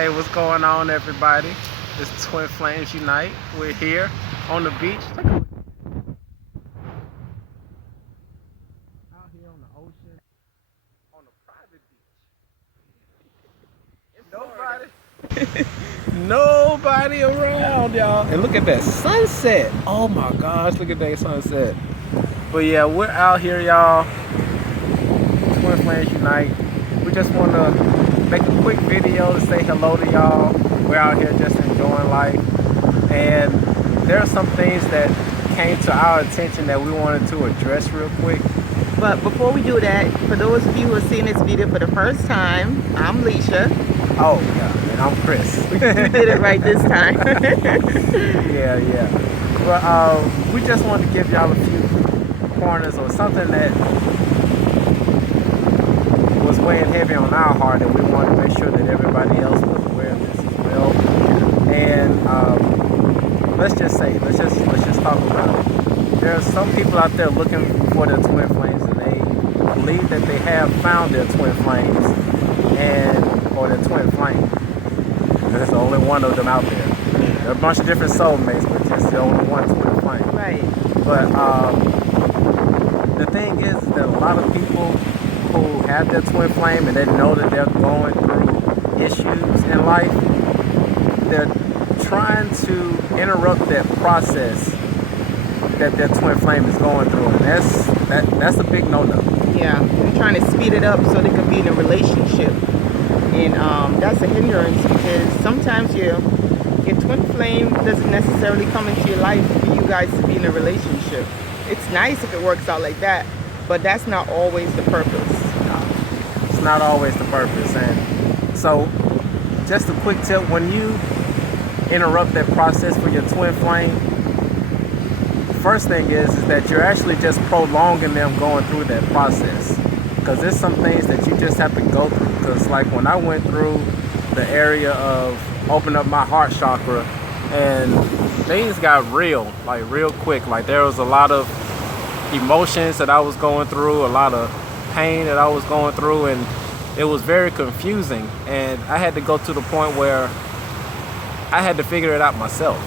Hey, what's going on, everybody? It's Twin Flames Unite. We're here on the beach. Out here on the ocean, on a private beach. Nobody around, y'all. And look at that sunset. Oh my gosh, look at that sunset. But yeah, we're out here, y'all. Twin Flames Unite. We just want to make a quick video to say hello to y'all. We're out here just enjoying life, and there are some things that came to our attention that we wanted to address real quick. But before we do that, for those of you who are seeing this video for the first time, I'm Leisha. Oh yeah, and I'm Chris. You did it right this time. yeah. But we just wanted to give y'all a few pointers or something that was weighing heavy on our heart, and we wanted to make sure that everybody else was aware of this as well. And let's just talk about it. There are some people out there looking for their twin flames, and they believe that they have found their twin flames or their twin flame. There's only one of them out there. There are a bunch of different soulmates, but just the only one twin flame. Right. But the thing is that a lot of people who have their twin flame and they know that they're going through issues in life, they're trying to interrupt that process that their twin flame is going through, and that's a big no-no. Yeah, they're trying to speed it up so they can be in a relationship, and that's a hindrance because sometimes your twin flame doesn't necessarily come into your life for you guys to be in a relationship. It's nice if it works out like that, but that's not always the purpose. No, it's not always the purpose. And so just a quick tip: when you interrupt that process for your twin flame, first thing is that you're actually just prolonging them going through that process, because there's some things that you just have to go through. Because like when I went through the area of opening up my heart chakra, and things got real quick. Like there was a lot of emotions that I was going through, a lot of pain that I was going through, and it was very confusing, and I had to go to the point where I had to figure it out myself.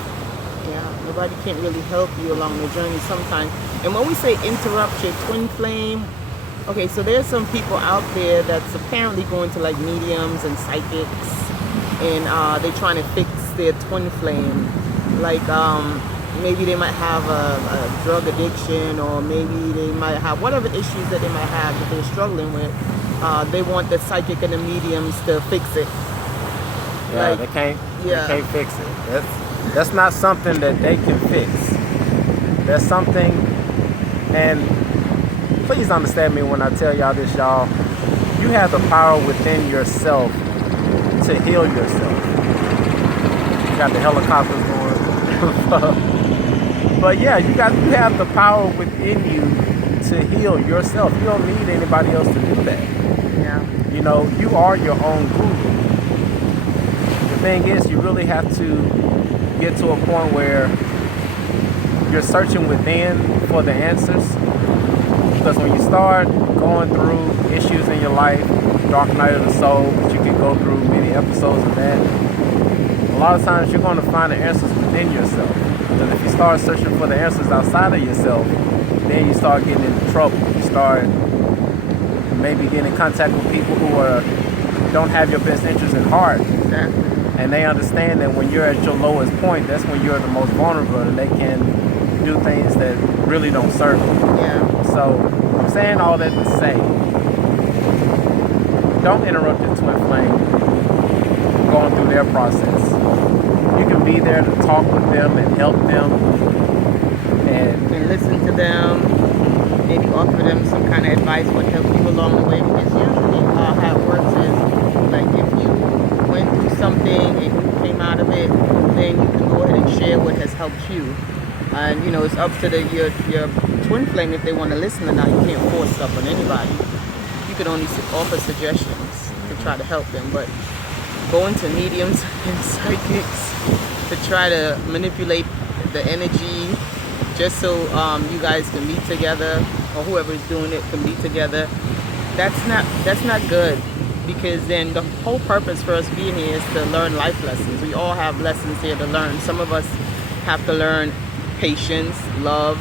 Yeah, nobody can really help you along the journey sometimes. And when we say interrupt your twin flame, okay, so there's some people out there that's apparently going to like mediums and psychics, and they're trying to fix their twin flame. Like maybe they might have a drug addiction, or maybe they might have whatever issues that they might have that they're struggling with. They want the psychic and the mediums to fix it. Yeah, like, they can't fix it. That's not something that they can fix. That's something, and please understand me when I tell y'all this, y'all. You have the power within yourself to heal yourself. You got the helicopters going. But yeah, you have the power within you to heal yourself. You don't need anybody else to do that. Yeah. You know, you are your own guru. The thing is, you really have to get to a point where you're searching within for the answers. Because when you start going through issues in your life, dark night of the soul, which you can go through many episodes of that, a lot of times you're going to find the answers within yourself. Because if you start searching for the answers outside of yourself, then you start getting into trouble. You start maybe getting in contact with people who don't have your best interest at heart. Exactly. And they understand that when you're at your lowest point, that's when you're the most vulnerable, and they can do things that really don't serve you. Yeah. So I'm saying all that to say, don't interrupt your twin flame going through their process. You can be there to talk with them and help them and listen to them, maybe offer them some kind of advice, what help you along the way. Because usually how it works is, like, if you went through something and you came out of it, then you can go ahead and share what has helped you. And you know, it's up to your twin flame if they want to listen or not. You can't force stuff on anybody. You can only offer suggestions to try to help them. But going to mediums and psychics to try to manipulate the energy just so you guys can meet together, or whoever's doing it can be together, that's not good. because then the whole purpose for us being here is to learn life lessons. We all have lessons here to learn. Some of us have to learn patience, love.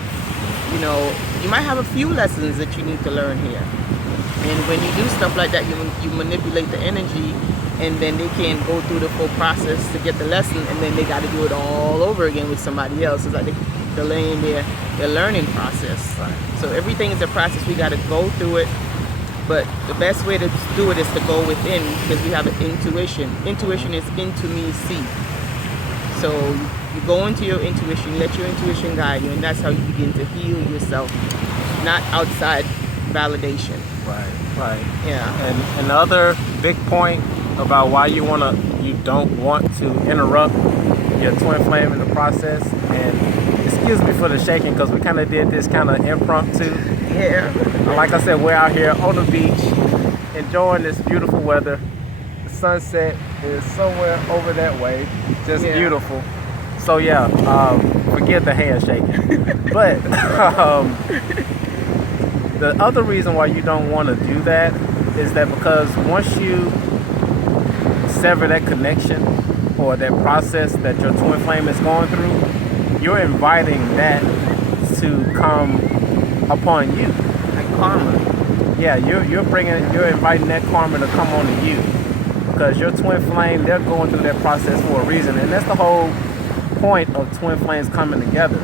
You know, you might have a few lessons that you need to learn here. And when you do stuff like that, you manipulate the energy, and then they can't go through the full process to get the lesson, and then they got to do it all over again with somebody else. It's like they're delaying their learning process. Right. So everything is a process. We got to go through it. But the best way to do it is to go within, because we have an intuition. Intuition is into me, see. So you go into your intuition, let your intuition guide you, and that's how you begin to heal yourself, not outside validation. Right. Yeah. And the other big point about why you don't want to interrupt your twin flame in the process, and excuse me for the shaking because we kind of did this kind of impromptu. Yeah. Like I said, we're out here on the beach enjoying this beautiful weather. The sunset is somewhere over that way, just beautiful. So yeah, forget the handshaking. But the other reason why you don't want to do that is that because once you sever that connection or that process that your twin flame is going through, you're inviting that to come upon you. Like karma. Yeah, you're inviting that karma to come onto you, because your twin flame, they're going through that process for a reason, and that's the whole point of twin flames coming together.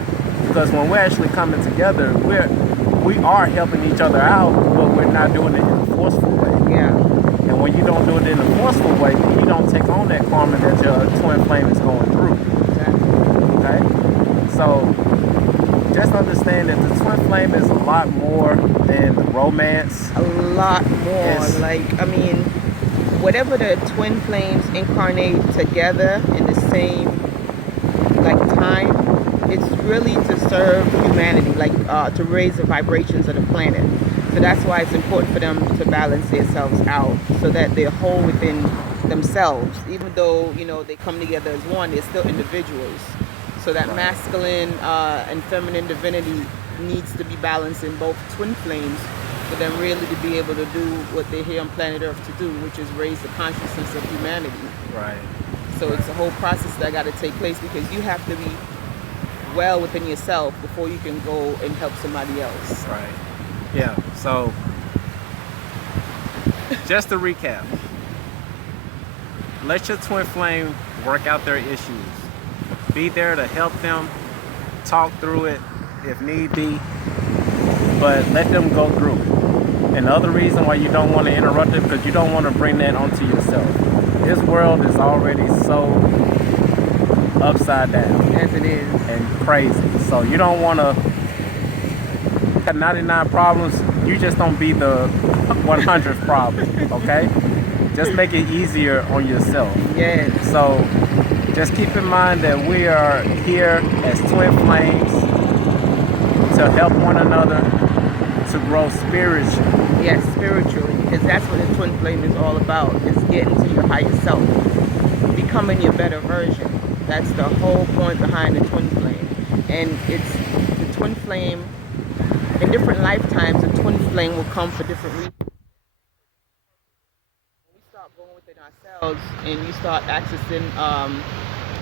Because when we're actually coming together, we are helping each other out, but we're not doing it in a forceful way. Yeah. And when you don't do it in a forceful way, you don't take on that karma that your twin flame is going through. Exactly. Okay? So just understand that the twin flame is a lot more than romance. A lot more. Whatever the twin flames incarnate together in the same time, it's really to serve humanity, to raise the vibrations of the planet. So that's why it's important for them to balance themselves out, so that they're whole within themselves. Even though, they come together as one, they're still individuals. So that masculine and feminine divinity needs to be balanced in both twin flames for them really to be able to do what they're here on planet Earth to do, which is raise the consciousness of humanity. Right. So it's a whole process that got to take place, because you have to be well within yourself before you can go and help somebody else. Right. Yeah. So just to recap, let your twin flame work out their issues. Be there to help them, talk through it if need be, but let them go through it. And the other reason why you don't want to interrupt it, because you don't want to bring that onto yourself. This world is already so upside down. As it is. And crazy. So you don't want to have 99 problems. You just don't be the 100th problem, okay? Just make it easier on yourself. Yes. So just keep in mind that we are here as twin flames to help one another to grow spiritually. Yes, spiritually, because that's what the twin flame is all about, is getting to your higher self, becoming your better version. That's the whole point behind the twin flame. And it's the twin flame, in different lifetimes, the twin flame will come for different reasons. When we start going within ourselves and you start accessing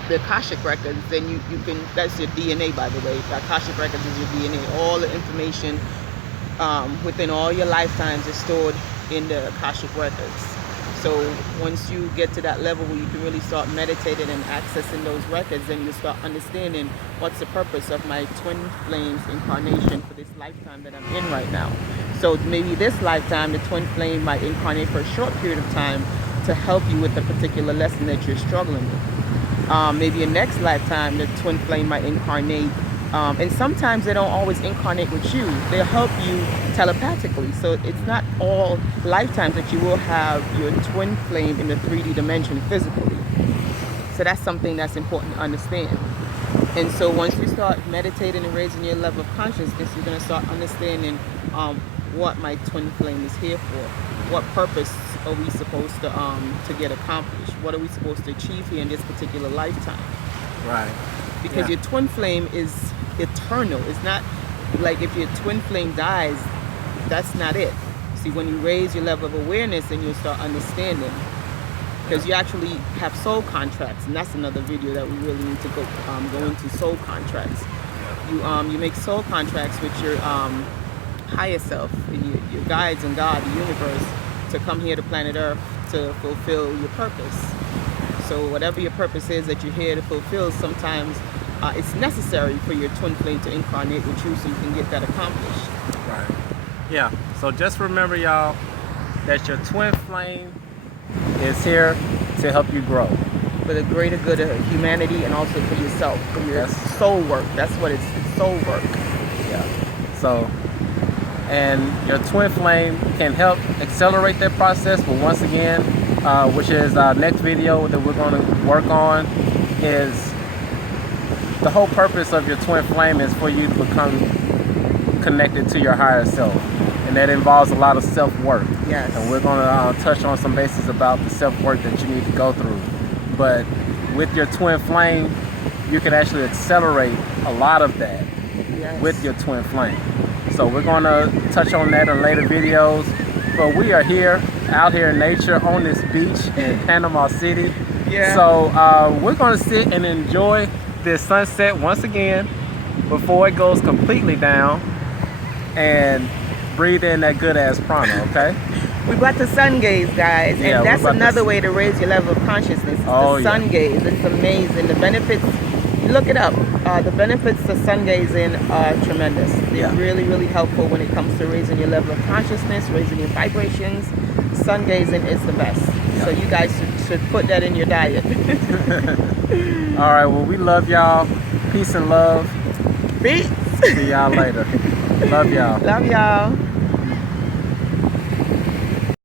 the Cashapp records, then you can, that's your DNA, by the way. The Cashapp records is your DNA. All the information within all your lifetimes is stored in the Cashapp records. So once you get to that level where you can really start meditating and accessing those records, then you start understanding what's the purpose of my twin flames incarnation for this lifetime that I'm in right now. So maybe this lifetime, the twin flame might incarnate for a short period of time to help you with the particular lesson that you're struggling with. Maybe your next lifetime, the twin flame might incarnate, and sometimes they don't always incarnate with you. They'll help you telepathically. So it's not all lifetimes that you will have your twin flame in the 3D dimension physically. So that's something that's important to understand. And so once you start meditating and raising your level of consciousness, you're going to start understanding what my twin flame is here for. What purpose are we supposed to get accomplished? What are we supposed to achieve here in this particular lifetime? Right. Because your twin flame is eternal. It's not like if your twin flame dies, that's not it. See, when you raise your level of awareness, then you'll start understanding. Because you actually have soul contracts, and that's another video that we really need to go into soul contracts. You make soul contracts with your higher self, your guides and God, the universe, to come here to planet Earth to fulfill your purpose. So whatever your purpose is that you're here to fulfill, sometimes it's necessary for your twin flame to incarnate with you so you can get that accomplished. Right. Yeah. So just remember, y'all, that your twin flame is here to help you grow. For the greater good of humanity and also for yourself, for your soul work. That's what it's soul work. Yeah. So, and your twin flame can help accelerate that process. But once again, which is our next video that we're going to work on, is the whole purpose of your twin flame is for you to become connected to your higher self. And that involves a lot of self-work. Yes. And we're going to touch on some bases about the self-work that you need to go through. But with your twin flame, you can actually accelerate a lot of that with your twin flame. So we're going to touch on that in later videos. But we are here, out here in nature, on this beach in Panama City. Yeah. So we're going to sit and enjoy this sunset once again before it goes completely down. And breathe in that good ass prana, okay? We got the sun gaze, guys, and that's another way to raise your level of consciousness. The sun gaze. It's amazing. The benefits, you look it up. The benefits to sun gazing are tremendous. They're really, really helpful when it comes to raising your level of consciousness, raising your vibrations. Sun gazing is the best. So you guys should put that in your diet. All right. Well, we love y'all. Peace and love. Peace. See y'all later. Love y'all. Love y'all.